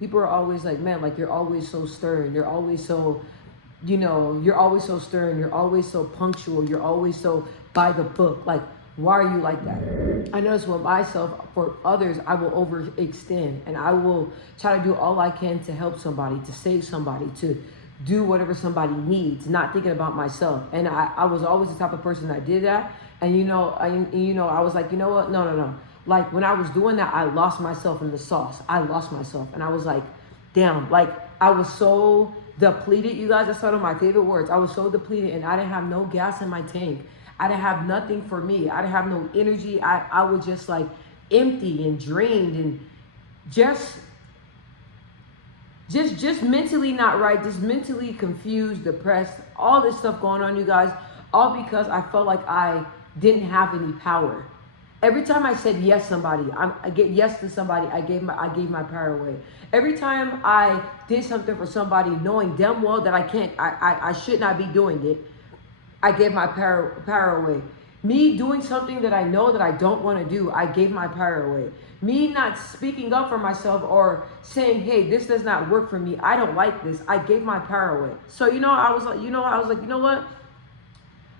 People are always like, man, like you're always so stern. You're always so, you're always so stern. You're always so punctual. You're always so by the book. Like, why are you like that? I notice with myself, for others, I will overextend and I will try to do all I can to help somebody, to save somebody, to do whatever somebody needs, not thinking about myself. And I was always the type of person that did that. And I was like, you know what? No, no, no. Like when I was doing that, I lost myself in the sauce. I lost myself. And I was like, damn, like I was so depleted, you guys. That's one of my favorite words. I was so depleted and I didn't have no gas in my tank. I didn't have nothing for me. I didn't have no energy. I was just like empty and drained and just just mentally not right, just mentally confused, depressed, all this stuff going on, you guys, all because I felt like I didn't have any power. Every time I said yes somebody, I get yes to somebody, I gave my power away. Every time I did something for somebody, knowing damn well that I should not be doing it, I gave my power away. Me doing something that I know that I don't want to do, I gave my power away. Me not speaking up for myself or saying, hey, this does not work for me, I don't like this, I gave my power away. So I was like, you know what?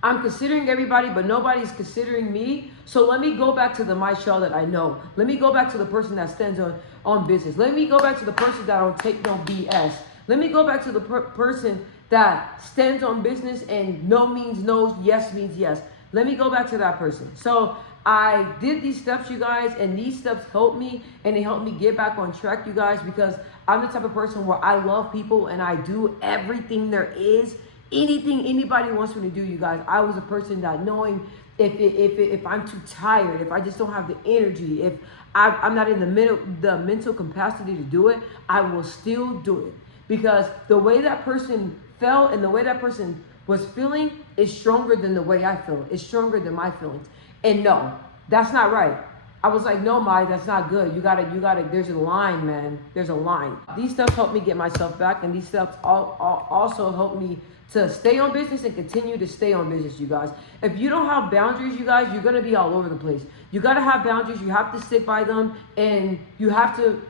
I'm considering everybody, but nobody's considering me. So let me go back to the Michelle that I know. Let me go back to the person that stands on business. Let me go back to the person that don't take no BS. Let me go back to the person that stands on business and no means no, yes means yes. Let me go back to that person. So I did these steps, you guys, and these steps helped me, and they helped me get back on track, you guys, because I'm the type of person where I love people and I do everything there is. Anything anybody wants me to do, you guys. I was a person that knowing if I'm too tired, if I just don't have the energy, if I'm not in the mental capacity to do it, I will still do it. Because the way that person felt and the way that person was feeling is stronger than the way I feel. It's stronger than my feelings. And no, that's not right. I was like, no, Mai, that's not good. You gotta, there's a line, man. There's a line. These steps helped me get myself back, and these steps also helped me to stay on business and continue to stay on business, you guys. If you don't have boundaries, you guys, you're gonna be all over the place. You gotta have boundaries, you have to stick by them, and you have to,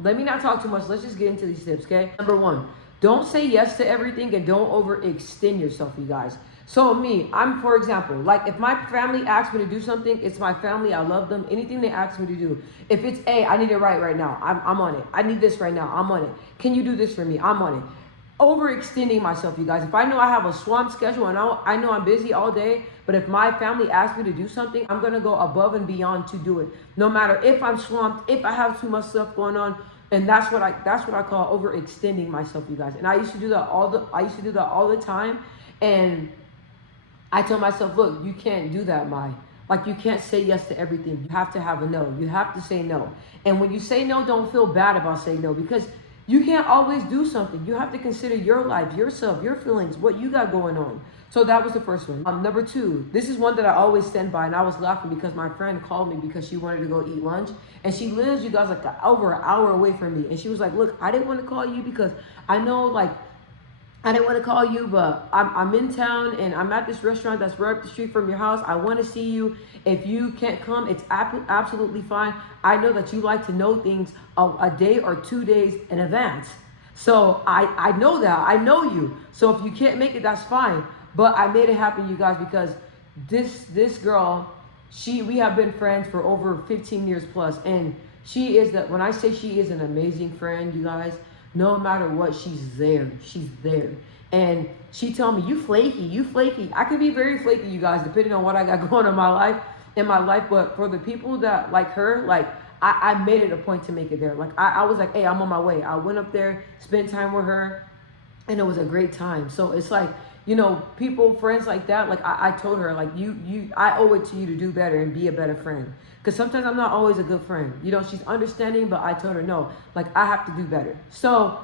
let me not talk too much. Let's just get into these tips, okay? Number one, don't say yes to everything and don't overextend yourself, you guys. So me, for example, like if my family asks me to do something, it's my family, I love them. Anything they ask me to do. If it's, hey, I need it right now, I'm on it. I need this right now, I'm on it. Can you do this for me? I'm on it. Overextending myself, you guys. If I know I have a swamped schedule and I know I'm busy all day, but if my family asks me to do something, I'm gonna go above and beyond to do it. No matter if I'm swamped, if I have too much stuff going on. And that's what I call overextending myself, you guys. And I used to do that all the time. And I told myself, look, you can't do that, Mai. Like, you can't say yes to everything. You have to have a no. You have to say no. And when you say no, don't feel bad about saying no, because you can't always do something. You have to consider your life, yourself, your feelings, what you got going on. So that was the first one. Number two, this is one that I always stand by, and I was laughing because my friend called me because she wanted to go eat lunch. And she lives, you guys, like over an hour away from me. And she was like, look, I didn't want to call you because I know, like, I didn't want to call you, but I'm in town and I'm at this restaurant that's right up the street from your house. I want to see you. If you can't come, it's absolutely fine. I know that you like to know things a day or 2 days in advance. So I know that. I know you. So if you can't make it, that's fine. But I made it happen, you guys, because this girl, we have been friends for over 15 years plus. And she is that, when I say she is an amazing friend, you guys, no matter what, she's there. She's there. And she told me, you flaky. I can be very flaky, you guys, depending on what I got going on in my life. But for the people that like her, like, I made it a point to make it there. Like, I was like, hey, I'm on my way. I went up there, spent time with her, and it was a great time. So it's like, people, friends like that, like I told her, like, I owe it to you to do better and be a better friend. Because sometimes I'm not always a good friend. She's understanding, but I told her, no, like, I have to do better. So,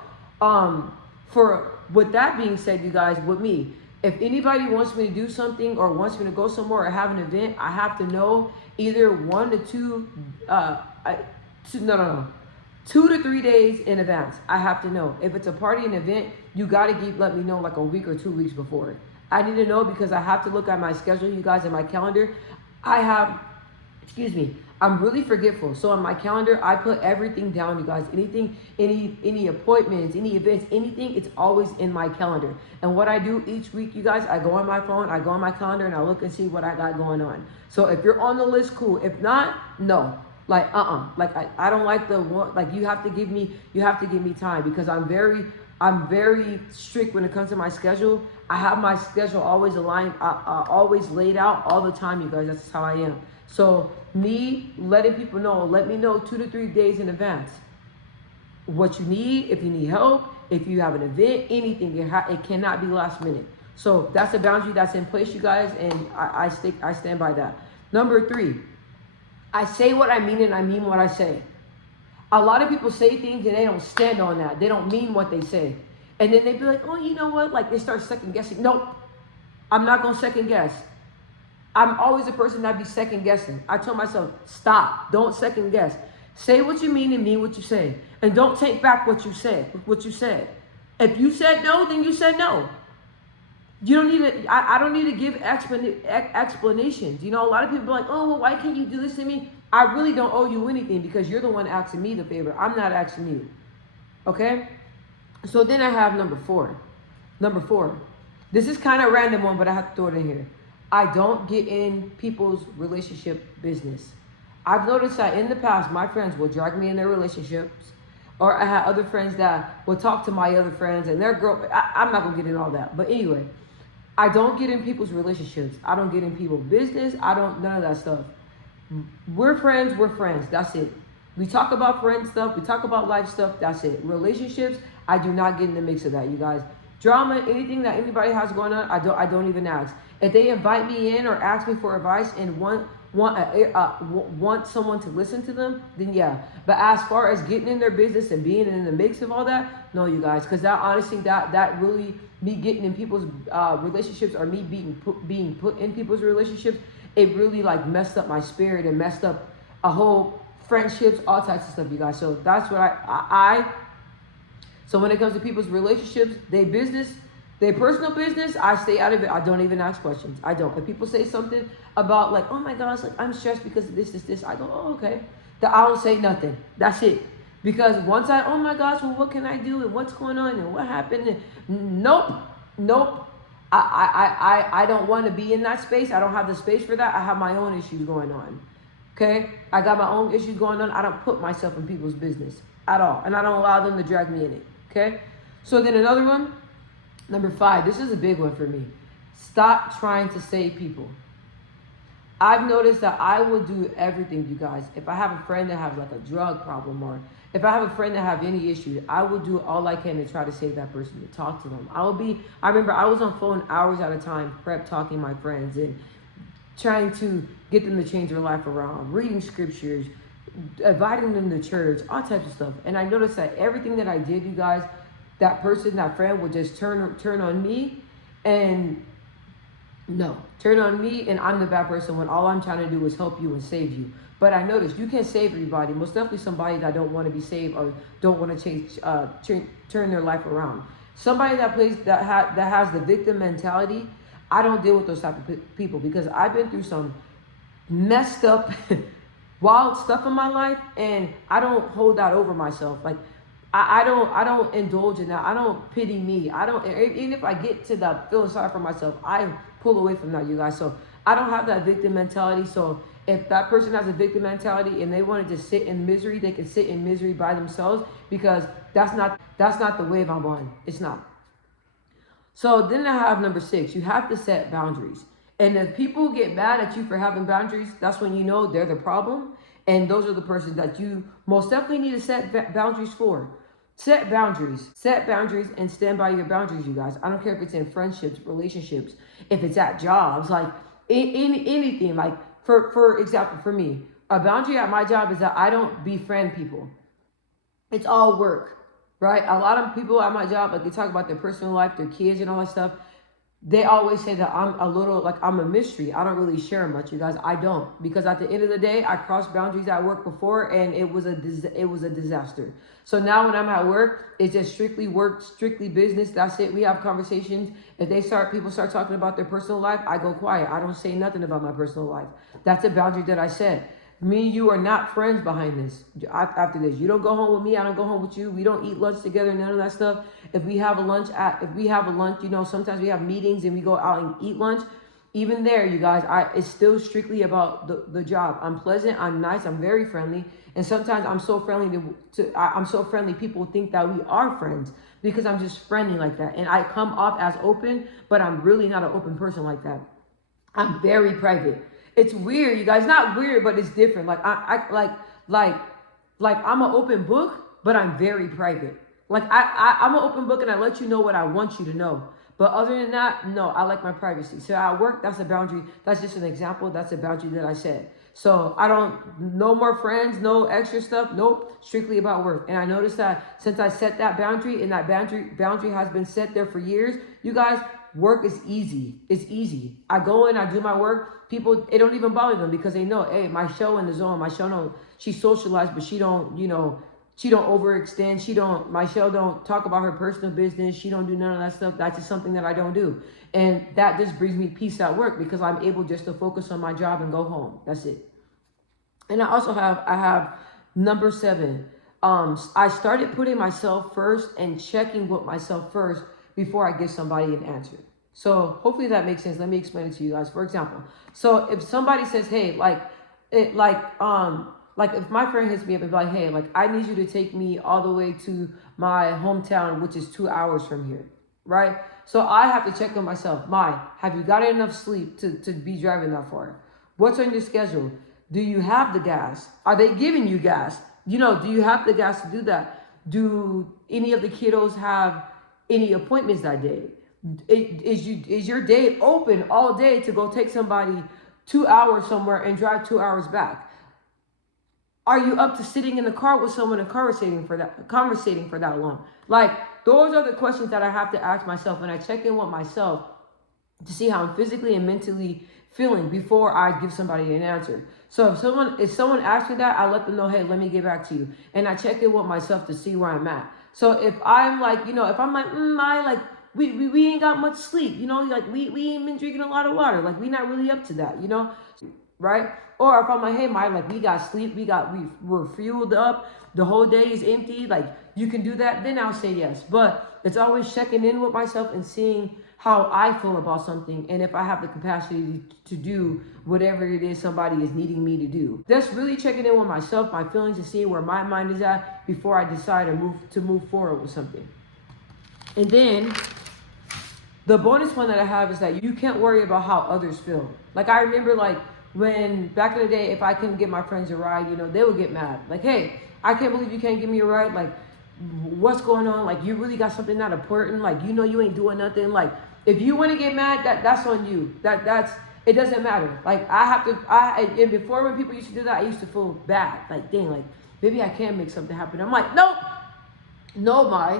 with that being said, you guys, with me, if anybody wants me to do something or wants me to go somewhere or have an event, I have to know either 1 to 2, 2 to 3 days in advance. I have to know. If it's a party and event, you gotta let me know like a week or 2 weeks before. I need to know because I have to look at my schedule, you guys, and my calendar. I have excuse me, I'm really forgetful. So on my calendar, I put everything down, you guys. Anything, any appointments, any events, anything, it's always in my calendar. And what I do each week, you guys, I go on my phone, I go on my calendar, and I look and see what I got going on. So if you're on the list, cool. If not, no. Like like I don't like the one, like you have to give me time, because I'm very strict when it comes to my schedule. I have my schedule always aligned, always laid out all the time, you guys. That's how I am. So me letting people know, let me know 2 to 3 days in advance what you need. If you need help, if you have an event, anything, it cannot be last minute. So that's a boundary that's in place, you guys, and I stand by that. Number 3, I say what I mean, and I mean what I say. A lot of people say things and they don't stand on that. They don't mean what they say. And then they be like, oh, you know what? Like they start second guessing. Nope, I'm not going to second guess. I'm always the person that be second guessing. I tell myself, stop, don't second guess. Say what you mean and mean what you say. And don't take back what you said. If you said no, then you said no. You don't need to, I don't need to give explanations. You know, a lot of people are like, oh, well, why can't you do this to me? I really don't owe you anything, because you're the one asking me the favor. I'm not asking you. Okay? So then I have number 4. Number 4. This is kind of a random one, but I have to throw it in here. I don't get in people's relationship business. I've noticed that in the past, my friends will drag me in their relationships, or I had other friends that will talk to my other friends and their girl. I'm not going to get in all that. But anyway, I don't get in people's relationships. I don't get in people's business. None of that stuff. We're friends. That's it. We talk about friend stuff. We talk about life stuff. That's it. Relationships, I do not get in the mix of that, you guys. Drama, anything that anybody has going on, I don't even ask. If they invite me in or ask me for advice and want someone to listen to them, then yeah. But as far as getting in their business and being in the mix of all that, no, you guys, because that honestly, that really, me getting in people's relationships, or me being put in people's relationships, it really like messed up my spirit and messed up a whole friendships, all types of stuff, you guys. So that's what so when it comes to people's relationships, their personal business, I stay out of it. I don't even ask questions. I don't. If people say something about like, oh my gosh, like I'm stressed because of this, I go, oh, okay. I don't say nothing. That's it. Because once oh my gosh, well, what can I do? And what's going on? And what happened? And nope. I don't want to be in that space. I don't have the space for that. I have my own issues going on. Okay? I got my own issues going on. I don't put myself in people's business at all. And I don't allow them to drag me in it. Okay? So then another one, number 5. This is a big one for me. Stop trying to save people. I've noticed that I will do everything, you guys. If I have a friend that has like a drug problem, or if I have a friend that have any issues, I will do all I can to try to save that person, to talk to them. I remember I was on phone hours at a time, prep talking to my friends and trying to get them to change their life around, reading scriptures, inviting them to church, all types of stuff. And I noticed that everything that I did, you guys, that friend would just turn on me and turn on me, and I'm the bad person when all I'm trying to do is help you and save you. But I noticed you can't save everybody. Most definitely somebody that don't want to be saved or don't want to change, turn their life around. Somebody that has the victim mentality, I don't deal with those type of people, because I've been through some messed up, wild stuff in my life, and I don't hold that over myself. Like I don't indulge in that. I don't pity me. Even if I get to the feeling sorry for myself, I pull away from that, you guys. So I don't have that victim mentality. So if that person has a victim mentality and they want to just sit in misery, they can sit in misery by themselves, because that's not the wave I'm on. It's not. So then I have number 6. You have to set boundaries. And if people get mad at you for having boundaries, that's when you know they're the problem. And those are the persons that you most definitely need to set boundaries for. Set boundaries and stand by your boundaries, you guys. I don't care if it's in friendships, relationships, if it's at jobs, like anything. Like for example, for me, a boundary at my job is that I don't befriend people. It's all work, right? A lot of people at my job, like they talk about their personal life, their kids and all that stuff. They always say that I'm a mystery. I don't really share much, you guys. I don't, because at the end of the day, I crossed boundaries at work before, and it was a disaster. So now when I'm at work, it's just strictly work, strictly business. That's it. We have conversations. If people start talking about their personal life, I go quiet. I don't say nothing about my personal life. That's a boundary that I set. Me and you are not friends behind this. After this, you don't go home with me. I don't go home with you. We don't eat lunch together. None of that stuff. If we have a lunch, sometimes we have meetings and we go out and eat lunch. Even there, you guys, it's still strictly about the job. I'm pleasant. I'm nice. I'm very friendly. And sometimes I'm so friendly I'm so friendly. People think that we are friends because I'm just friendly like that. And I come off as open, but I'm really not an open person like that. I'm very private. It's weird, you guys. Not weird, but it's different. Like I'm an open book, but I'm very private. Like I'm an open book and I let you know what I want you to know. But other than that, no, I like my privacy. So at work, that's a boundary. That's just an example. That's a boundary that I set. So I don't, no more friends, no extra stuff. Nope, strictly about work. And I noticed that since I set that boundary and that boundary has been set there for years, you guys, work is easy. It's easy. I go in, I do my work. People, it don't even bother them because they know, hey, my show in the zone, my show, no, she socialized, but she don't, she don't overextend. My show don't talk about her personal business. She don't do none of that stuff. That's just something that I don't do. And that just brings me peace at work because I'm able just to focus on my job and go home. That's it. And I have number 7. I started putting myself first and checking with myself first before I give somebody an answer. So hopefully that makes sense. Let me explain it to you guys. For example, so if somebody says, hey, if my friend hits me up and be like, hey, like I need you to take me all the way to my hometown, which is 2 hours from here, right? So I have to check on myself. Have you got enough sleep to be driving that far? What's on your schedule? Do you have the gas? Are they giving you gas? Do you have the gas to do that? Do any of the kiddos have any appointments that day? Is your day open all day to go take somebody 2 hours somewhere and drive 2 hours back? Are you up to sitting in the car with someone and conversating for that long? Like, those are the questions that I have to ask myself when I check in with myself to see how I'm physically and mentally feeling before I give somebody an answer. So if someone asks me that, I let them know, hey, let me get back to you. And I check in with myself to see where I'm at. So if I'm like, we ain't got much sleep, like we ain't been drinking a lot of water, like we not really up to that, right? Or if I'm like, hey, we got sleep, we're fueled up, the whole day is empty, like you can do that, then I'll say yes. But it's always checking in with myself and seeing how I feel about something and if I have the capacity to do whatever it is somebody is needing me to do. That's really checking in with myself, my feelings, and seeing where my mind is at before I decide to move forward with something. And then the bonus one that I have is that you can't worry about how others feel. Like I remember when back in the day, if I couldn't get my friends a ride, they would get mad. Like, hey, I can't believe you can't give me a ride. Like, what's going on? Like, you really got something not important. Like, you ain't doing nothing. Like, if you want to get mad, that's on you. It doesn't matter. Like, and before when people used to do that, I used to feel bad. Like, dang, like, maybe I can make something happen. I'm like, nope. No, Mai.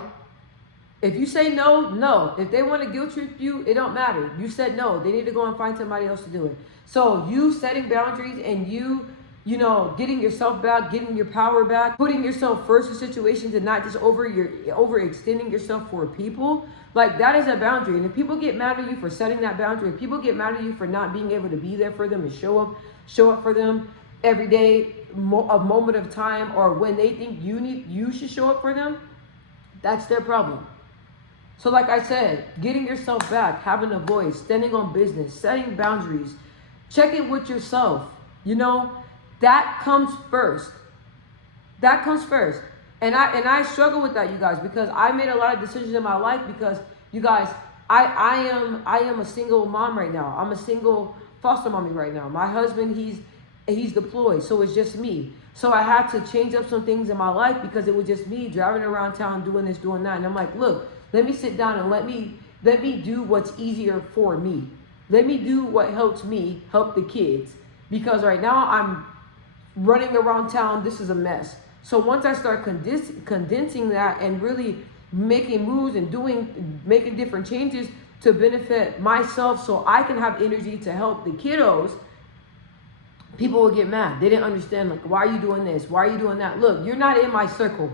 If you say no, no. If they want to guilt trip you, it don't matter. You said no. They need to go and find somebody else to do it. So you setting boundaries and you getting yourself back, getting your power back, putting yourself first in situations and not just overextending yourself for people, like that is a boundary. And if people get mad at you for setting that boundary, if people get mad at you for not being able to be there for them and show up for them every day, a moment of time, or when they think you should show up for them, that's their problem. So like I said, getting yourself back, having a voice, standing on business, setting boundaries, checking with yourself, that comes first. That comes first. And I struggle with that, you guys, because I made a lot of decisions in my life because, you guys, I am a single mom right now. I'm a single foster mommy right now. My husband, he's deployed, so it's just me. So I had to change up some things in my life because it was just me driving around town doing this, doing that. And I'm like, look, let me sit down and let me do what's easier for me. Let me do what helps me help the kids. Because right now I'm running around town. This is a mess. So once I start condensing that and really making moves and making different changes to benefit myself so I can have energy to help the kiddos, people will get mad. They didn't understand, like, why are you doing this? Why are you doing that? Look, you're not in my circle.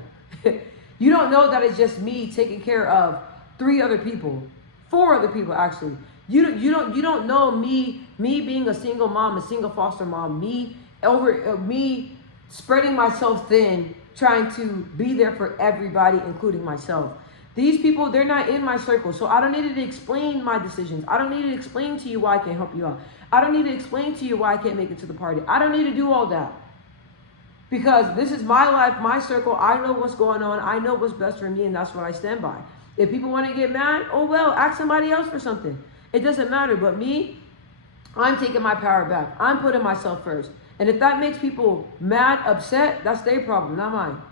You don't know that it's just me taking care of 4 other people actually. You don't know me being a single mom, a single foster mom, me over me spreading myself thin, trying to be there for everybody, including myself. These people, they're not in my circle, so I don't need to explain my decisions. I don't need to explain to you why I can't help you out. I don't need to explain to you why I can't make it to the party. I don't need to do all that. Because this is my life, my circle. I know what's going on. I know what's best for me, and that's what I stand by. If people want to get mad, oh well, ask somebody else for something. It doesn't matter. But me, I'm taking my power back. I'm putting myself first. And if that makes people mad, upset, that's their problem, not mine.